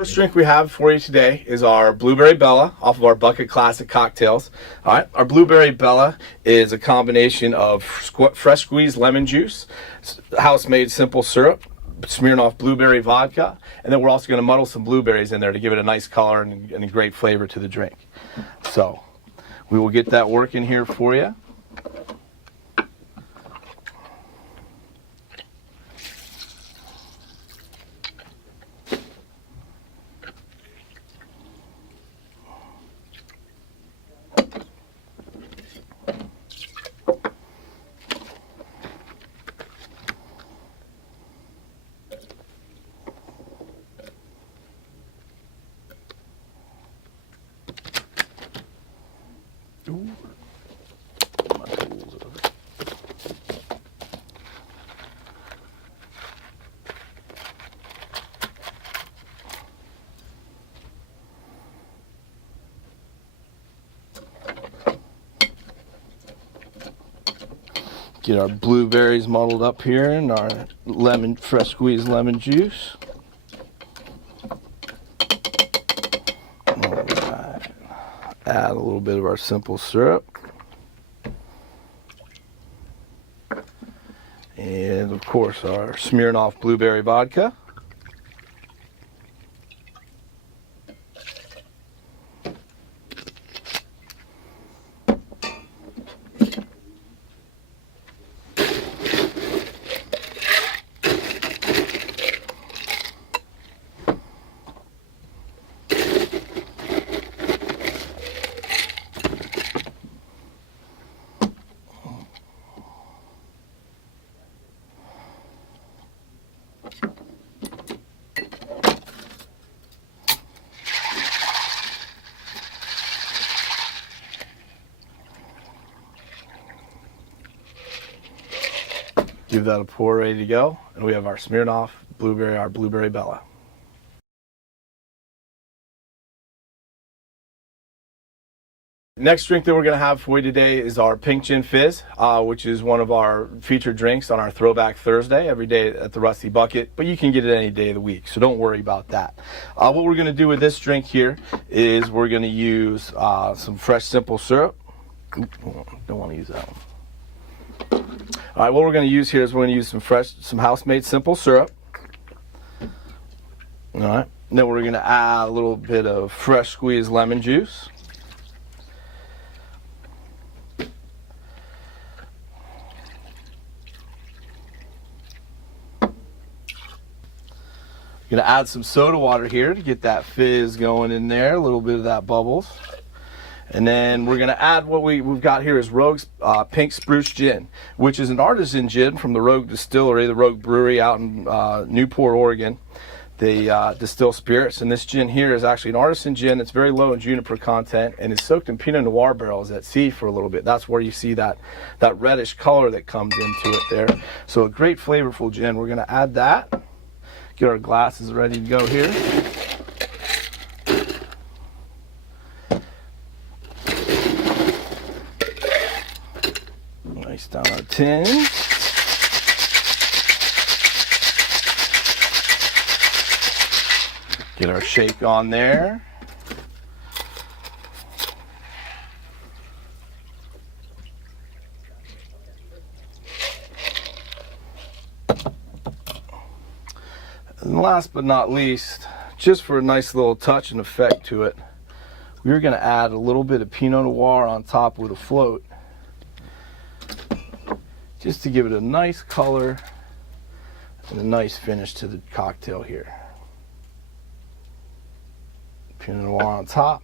First drink we have for you today is our Blueberry Bella off of our Bucket Classic Cocktails. All right, our Blueberry Bella is a combination of fresh squeezed lemon juice, house-made simple syrup, Smirnoff blueberry vodka, and then we're also going to muddle some blueberries in there to give it a nice color and a great flavor to the drink. So we will get that working here for you. Get our blueberries muddled up here and our fresh squeezed lemon juice. All right. Add a little bit of our simple syrup. And of course our Smirnoff blueberry vodka. Give that a pour, ready to go, and we have our Smirnoff Blueberry Bella. Next drink that we're going to have for you today is our pink Gin Fizz, which is one of our featured drinks on our Throwback Thursday, every day at the Rusty Bucket, but you can get it any day of the week, so don't worry about that. What we're going to do with this drink here is we're going to use some fresh simple syrup. Oops, don't want to use that one. All right, what we're going to use here is we're going to use some house-made simple syrup. All right, and then we're going to add a little bit of fresh squeezed lemon juice. Going to add some soda water here to get that fizz going in there, a little bit of that bubbles. And then we're going to add what we've got here is Rogue's Pink Spruce Gin, which is an artisan gin from the Rogue Distillery, the Rogue Brewery out in Newport, Oregon. They distill spirits, and this gin here is actually an artisan gin. It's very low in juniper content, and it's soaked in Pinot Noir barrels at sea for a little bit. That's where you see that reddish color that comes into it there. So a great flavorful gin. We're going to add that. Get our glasses ready to go here. Nice down our tin. Get our shake on there. And last but not least, just for a nice little touch and effect to it, we're going to add a little bit of Pinot Noir on top with a float, just to give it a nice color and a nice finish to the cocktail here. Pinot Noir on top,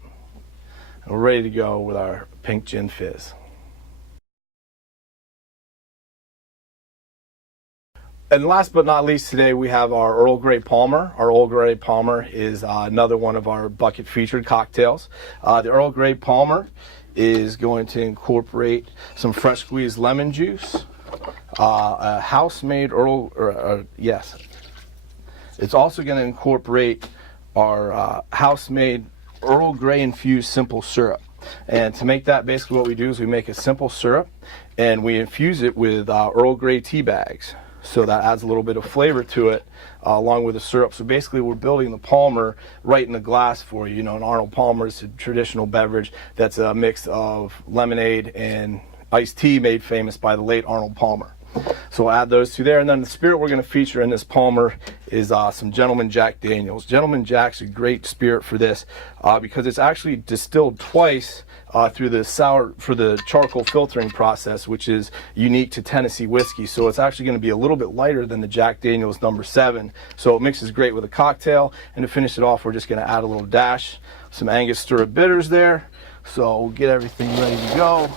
and we're ready to go with our pink Gin Fizz. And last but not least today, we have our Earl Grey Palmer. Our Earl Grey Palmer is another one of our bucket featured cocktails. The Earl Grey Palmer is going to incorporate some fresh squeezed lemon juice, a house-made yes. It's also going to incorporate our house-made Earl Grey infused simple syrup. And to make that, basically what we do is we make a simple syrup and we infuse it with Earl Grey tea bags. so that adds a little bit of flavor to it, along with the syrup. So basically we're building the Palmer right in the glass for you. You know, an Arnold Palmer is a traditional beverage that's a mix of lemonade and iced tea, made famous by the late Arnold Palmer. So we'll add those two there, and then the spirit we're going to feature in this Palmer is some Gentleman Jack Daniels. Gentleman Jack's a great spirit for this because it's actually distilled twice through the charcoal filtering process, which is unique to Tennessee whiskey. So it's actually going to be a little bit lighter than the Jack Daniels No. 7. So it mixes great with a cocktail. And to finish it off, we're just going to add a little dash, some Angostura bitters there. So we'll get everything ready to go.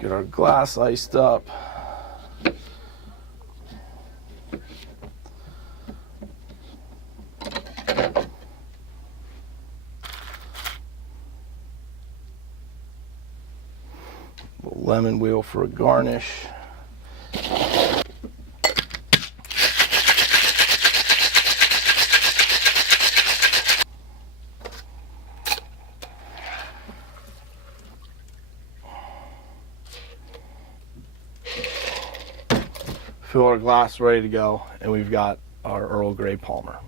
Get our glass iced up. Lemon wheel for a garnish. Fill our glass ready to go, and we've got our Earl Grey Palmer.